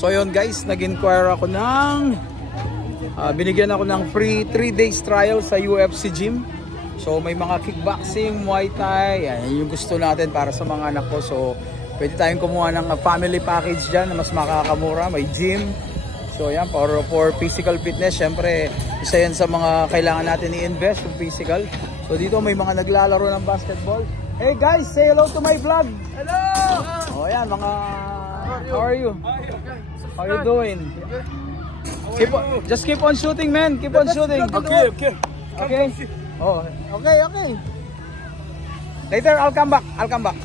So yun guys, nag-inquire ako ng binigyan ako ng free 3 days trial sa UFC gym. So may mga kickboxing, muay thai, yan yung gusto natin para sa mga anak ko. So pwede tayong kumuha ng family package dyan na mas makakamura. May gym. So yan, for physical fitness, syempre isa yan sa mga kailangan natin i-invest yung physical. So dito may mga naglalaro ng basketball. Hey guys, say hello to my vlog. Hello! Oh yan, mga how are you? How you doing? Just keep on shooting, man. Keep on shooting. Okay. Oh, okay. Later, I'll come back.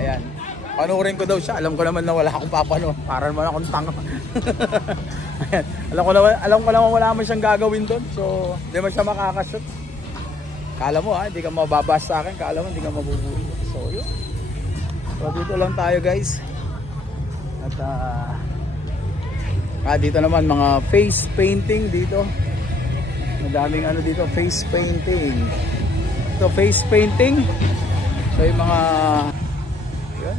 Ayan. Panurin ko daw siya. Alam ko naman na wala akong papano. Para naman akong tanga. Ayan. Alam ko naman wala mo siyang gagawin doon. So, hindi man siya makakashoot. Kala mo hindi ka mababas sa akin. Kala mo hindi ka mabubuhay. So, yun. So, dito lang tayo guys. At dito naman mga face painting dito. Madaming ano dito, face painting. Ito face painting. So yung mga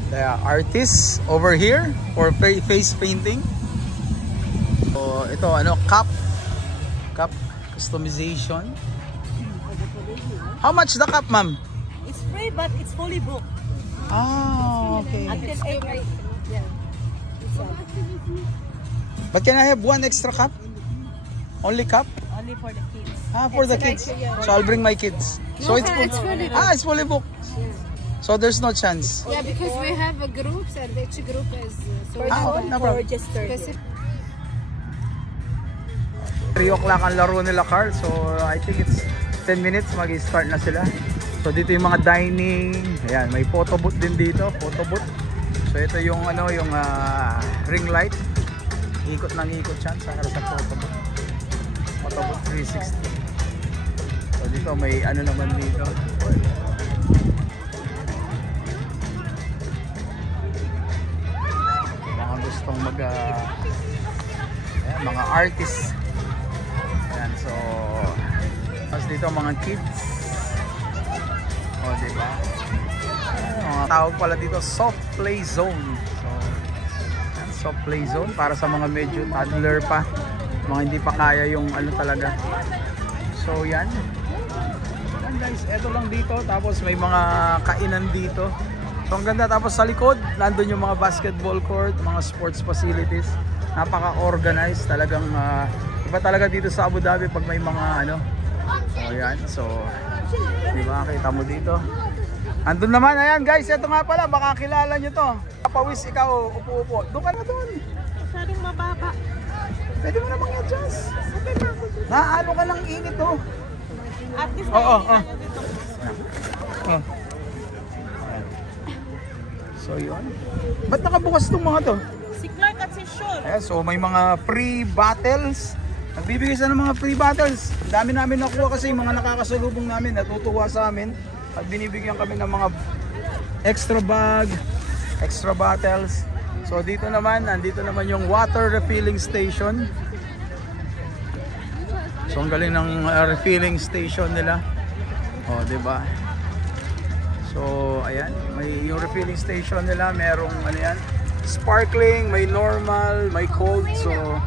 the artists over here for face painting. So ito ano, cup customization. How much the cup, ma'am? It's free but it's fully booked. Ah, okay. Until 8. Yeah. But can I have one extra cup? Only cup? Only for the kids. For the kids. So I'll bring my kids. So it's fully booked. It's fully booked. So there's no chance. Yeah, because we have a groups and each group is no problem. Registered. 3 o'clock ang laro nila, Carl. So I think it's 10 minutes mag-start na sila. So dito yung mga dining. Ayan, may photo booth din dito. Photo booth. So ito yung ano, yung ring light. Ikot ng ikot siya sa photo booth. Photo booth 360. So dito may ano naman dito. Mga gustong ayan, mga artists. Ayan, so tapos dito mga kids. Diba? Mga tawag pala dito soft play zone. So ayan, soft play zone para sa mga medyo toddler pa, mga hindi pa kaya yung ano talaga. So yan guys, eto lang dito. Tapos may mga kainan dito. So ang ganda. Tapos sa likod nandun yung mga basketball court, mga sports facilities. Napaka-organized talagang iba talaga dito sa Abu Dhabi pag may mga ano. So yan, so diba, kita mo dito. Andun naman, ayan guys, eto nga pala, baka kilala nyo to. Kapawis, ikaw, upo-upo. Doon ka na doon. Masyadong mababa. Pwede mo namang i-adjust. Naano ka lang init to. At least So yun. Ba't nakabukas itong mga to? Si Clark at si Sean. Ayan, so may mga free battles. Nagbibigay sila ng mga free battles. Ang dami namin nakuha kasi yung mga nakakasalubong namin natutuwa sa amin. At binibigyan kami ng mga extra bag, extra battles. So dito naman, nandito naman yung water refilling station. So ang galing ng refilling station nila. Oh, diba? So ayan, may yung refilling station nila, merong ano yan, sparkling, may normal, may cold. So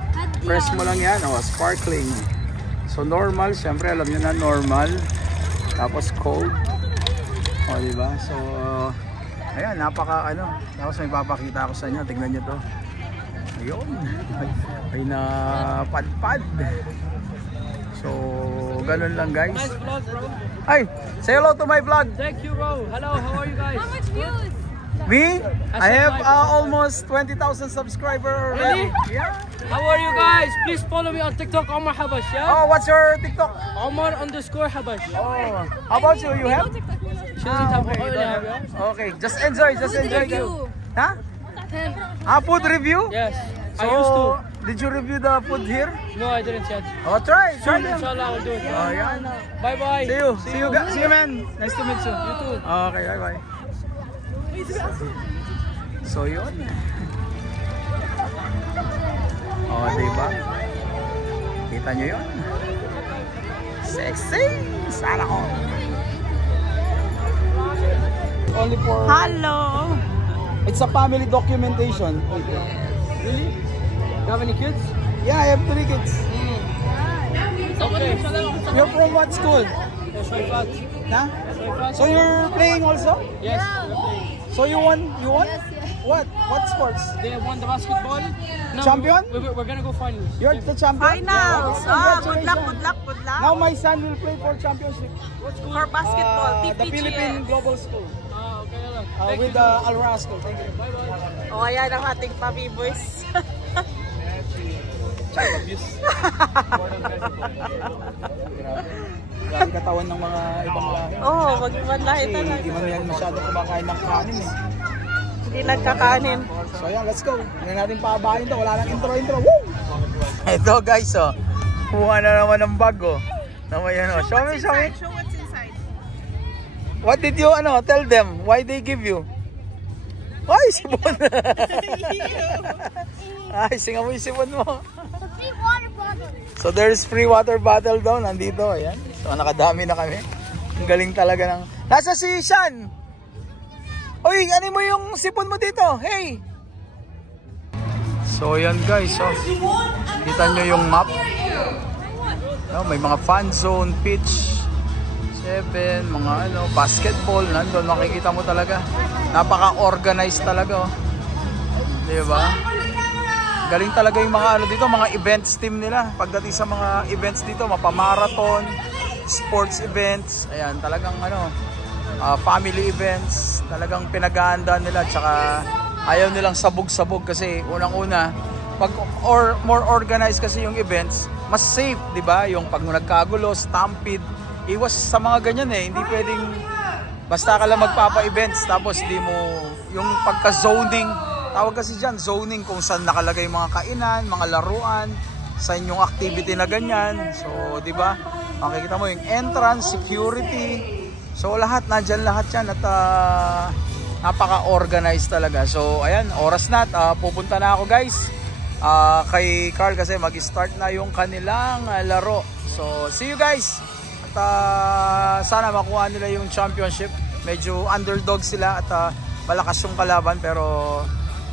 press mo lang yan, oh, sparkling. So normal, syempre alam nyo na normal. Tapos cold. O diba? So ayan, napaka ano. Tapos may papakita ako sa inyo. Tignan nyo to. Ayun. May napadpad. So ganun lang guys. Nice vlog, bro. Ay, say hello to my vlog. Thank you, bro. Hello, how are you guys? How much views? Me? I have almost 20,000 subscribers already. Really? Yeah. How are you guys? Please follow me on TikTok, Omar Habash, yeah? Oh, what's your TikTok? Omar_Habash. Oh, how about you? You have? She doesn't have Okay, I only have, yeah? Okay, just enjoy, just enjoy. Huh? Food review? Yes. So, I used to. did you review the food here? No, I didn't yet. Oh, try Soon, them. inshallah, I will do it. Oh, yeah. Bye bye. See you, man. Nice to meet you. You too. Okay, bye. So, yun. Oh, diba? Kita nyo yun? Sexy! Sana ko! Only for... Hello. It's a family documentation. Really? have any kids? Yeah, I have 3 kids. Okay. You're from what school? Yeah, Shoifat. Huh? Shoifat. So you're playing also? Yes, we're playing. So you won? You won? Yes, yes. What sports? They won the basketball. No, Champion? We're gonna go finals. You're the champion? Finals. Yeah, Good luck, good luck, good luck. Now my son will play for championship. For basketball, The Philippine PPGS. Global School. Okay. With the Alra School. Thank you. O, ayan ang ating papi boys. Child abuse. Grabe katawan ng mga ibang lahi. Oo, mag-ibang lahi Kasi talaga. di man yan masyadong kumakain ng kanin eh. Hindi nagkakanin. So ayan, let's go. Hindi natin paabahin to. Wala nang intro. Woo! Ito guys, oh. Kuha na naman ng bag, oh. Na may ano. Show me. Show what's inside. What did you tell them? Why they give you? Ay, sipon. Ay, singa mo yung sipon mo. Free water bottle. So there's free water bottle daw nandito. Ayan. So nakadami na kami. Ang galing talaga ng... Nasa si Shan! Uy, ano mo yung sipon mo dito? Hey! So yan guys. So, kita nyo yung map. No, may mga fan zone, pitch 7, mga basketball. Nandun, makikita mo talaga. Napaka-organized talaga. Oh. Diba? Galing talaga yung mga dito, mga events team nila. Pagdating sa mga events dito, mapamarathon, sports events, ayan, talagang family events, talagang pinag-aandaan nila. Tsaka ayaw nilang sabog-sabog kasi unang-una, pag more organized kasi yung events, mas safe, di ba? Yung pag nagkagulo, stampede, iwas sa mga ganyan eh. Hindi pwedeng basta ka lang magpapa-events tapos di mo yung pagka-zoning. Tawag kasi dyan, zoning, kung saan nakalagay mga kainan, mga laruan, sa inyong activity na ganyan. So, di ba? Makikita mo yung entrance, security. So, lahat, nandyan lahat yan at napaka-organized talaga. So, ayan, oras na at pupunta na ako guys kay Carl kasi mag-start na yung kanilang laro. So, see you guys! At sana makuha nila yung championship. Medyo underdog sila at malakas yung kalaban pero...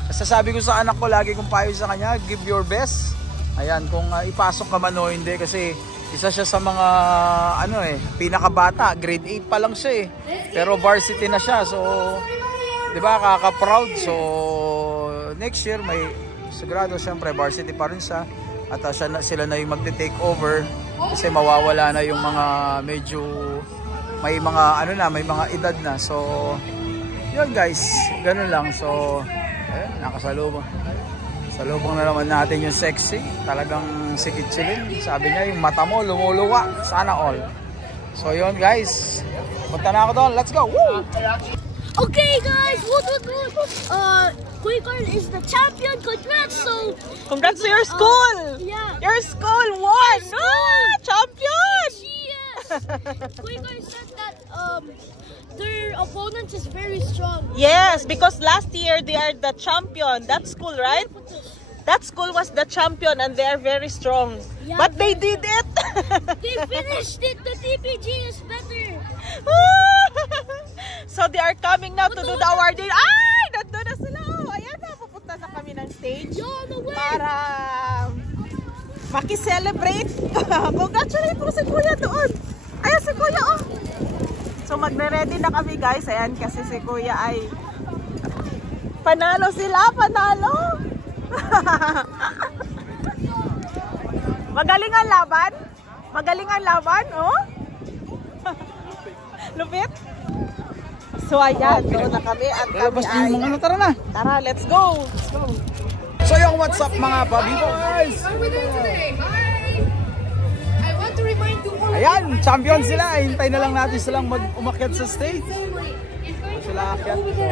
Sasabi ko sa anak ko, lagi kong payo sa kanya, give your best. Ayan, kung ipasok ka man o hindi kasi isa siya sa mga pinakabata, grade 8 pa lang siya eh. Pero varsity na siya. So, 'di ba, kaka-proud. So, next year may sigurado siyempre varsity pa rin siya at sila na yung magte-take over kasi mawawala na yung mga medyo may mga may mga edad na. So, yun guys, ganun lang. So, ayun, nakasalubong. Salubong na naman natin yung sexy. Talagang sikit-silin. Sabi niya, yung mata mo lumuluwa. Sana all. So yun guys. Punta na ako doon. Let's go. Woo! Okay, guys. Kuya Carl is the champion. Congrats. So, Congrats to your school! yeah. Your school won! Champion! Yes. Kuya Carl said that their opponent is very strong. Yes, because last year they are the champion. That school, right? That school was the champion and they are very strong. Yeah, But they did it! They finished it. The TPG is better. So they are coming now to do the awarding. Ay! Nandun na sila! Ayan na, pupunta na kami ng stage. Yo, no way. Para maki-celebrate. Congratulate mo si Kuya doon. Ayan si Kuya, oh. So magre-ready na kami guys. Ayan kasi si Kuya ay panalo sila, panalo. Magaling ang laban. Magaling ang laban, oh. Lupit. So ayan, doon na kami at kami ay... Tara na. Tara, let's go. Let's go. So yung what's up mga pabi boys? What are we doing today? Hi! I want to remind you all. Ayan, champion sila. Hintay na lang natin silang umakyat sa stage. Sila akyat. So,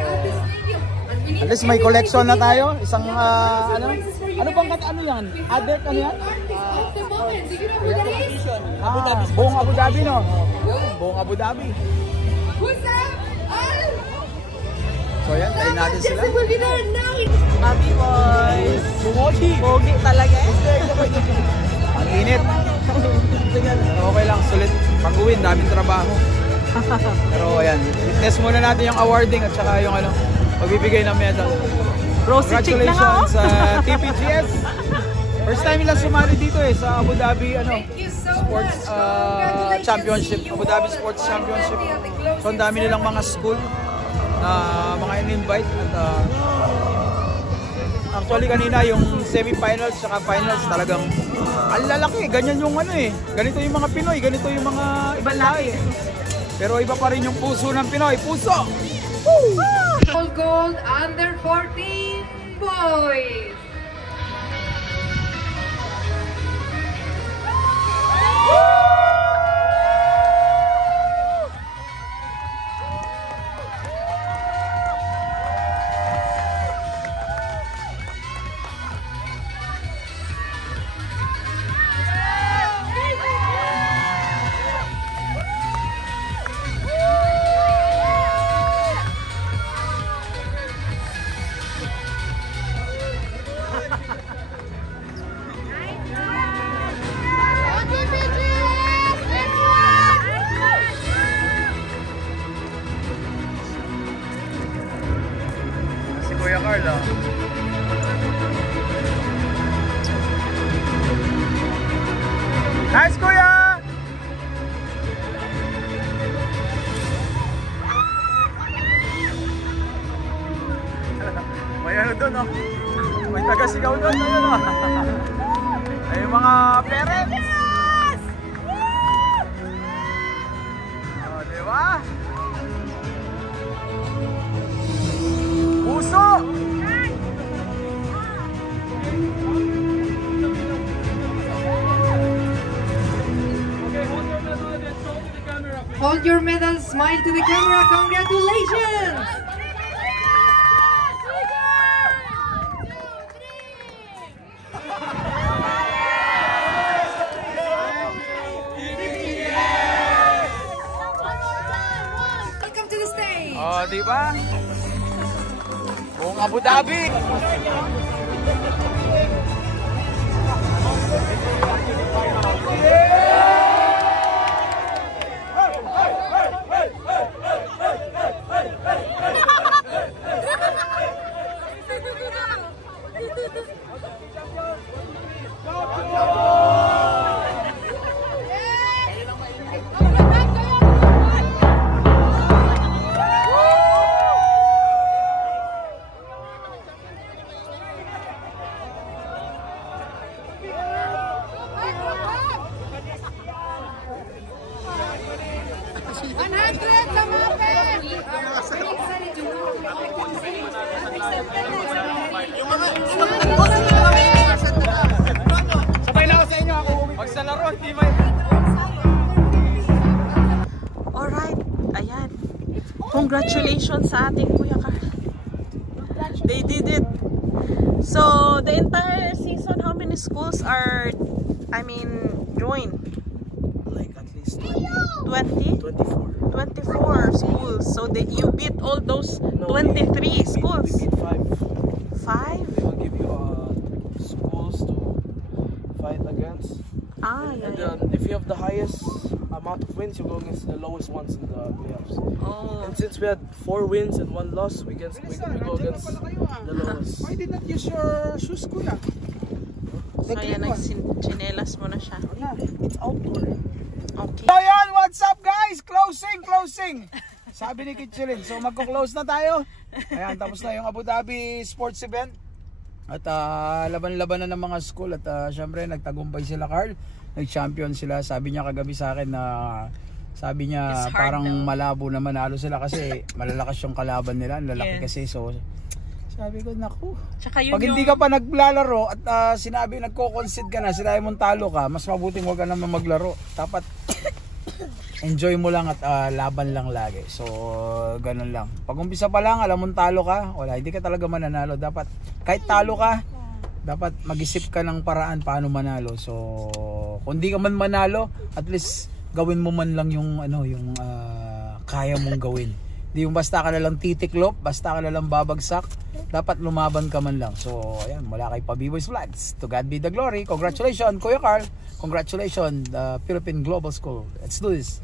at least may collection na tayo. Isang ano bang ano yan? Adult ano yan? Buong Abu Dhabi no? Buong Abu Dhabi. So ayan, tayo natin sila. Happy boys. Pogi talaga eh. Ang init. Okay lang, sulit. Pag-uwin, daming trabaho. Pero ayan, witness muna natin yung awarding at saka yung pagbibigay ng medal. Rosy chick na nga, Congratulations sa TPGS. First time nila sumali dito sa Abu Dhabi Sports Championship. Abu Dhabi Sports Championship. So ang dami nilang mga school na mga in-invite at actually kanina yung semi-finals saka finals talagang ang lalaki. Ganyan yung ganito yung mga Pinoy, ganito yung mga ibang lahi. Pero iba pa rin yung puso ng Pinoy. Puso! Woo! Gold under 14 boys. Kuya Carl, Nice, Kuya! May doon, May taga-sigaw doon, Ay, yung mga parents! Diba? Puso! Hold your medal, smile to the camera. Congratulations! Welcome to the stage. Oh, di ba? Buong Abu Dhabi. Alright, ayan. Congratulations sa ating Kuya Carl. They did it. So, the entire season, how many schools are, joined? Like at least 20? 20? 24. 24 schools. So, you beat all those No, 23 we schools? beat 5. 5? They will give you schools to fight against. Ah, yeah, And yeah. if you have the highest amount of wins, you go against the lowest ones in the playoffs. Oh. And since we had 4 wins and 1 loss, we go against the lowest. Why did not use your shoes, Kuya? So, ayan, nagchinelas mo na siya. It's outdoor. Okay. So yan, what's up guys? Closing! Sabi ni Kitchilin. So magko-close na tayo. Ayan, tapos na yung Abu Dhabi sports event. At laban-laban na ng mga school. At syempre nagtagumpay sila, Carl. Nag-champion sila. Sabi niya kagabi sa akin na sabi niya parang malabo na manalo sila kasi malalakas yung kalaban nila. Ang lalaki kasi. So sabi ko, naku. Pag hindi ka pa naglalaro at sinabi nagko-concede ka na, sinabi mong talo ka, mas mabuting huwag ka naman maglaro. Dapat enjoy mo lang at laban lang lagi. So ganun lang. Pag umpisa pa lang, alam mong talo ka, wala, hindi ka talaga mananalo. Dapat kahit talo ka, dapat mag-isip ka ng paraan paano manalo. So kung hindi ka man manalo, at least gawin mo man lang yung kaya mong gawin. Hindi yung basta ka na lang titiklop, basta ka na lang babagsak. Dapat lumaban ka man lang. So ayan, mula kay Pabiboys Vlogs, to God be the glory. Congratulations Kuya Carl. Congratulations Philippine Global School. Let's do this.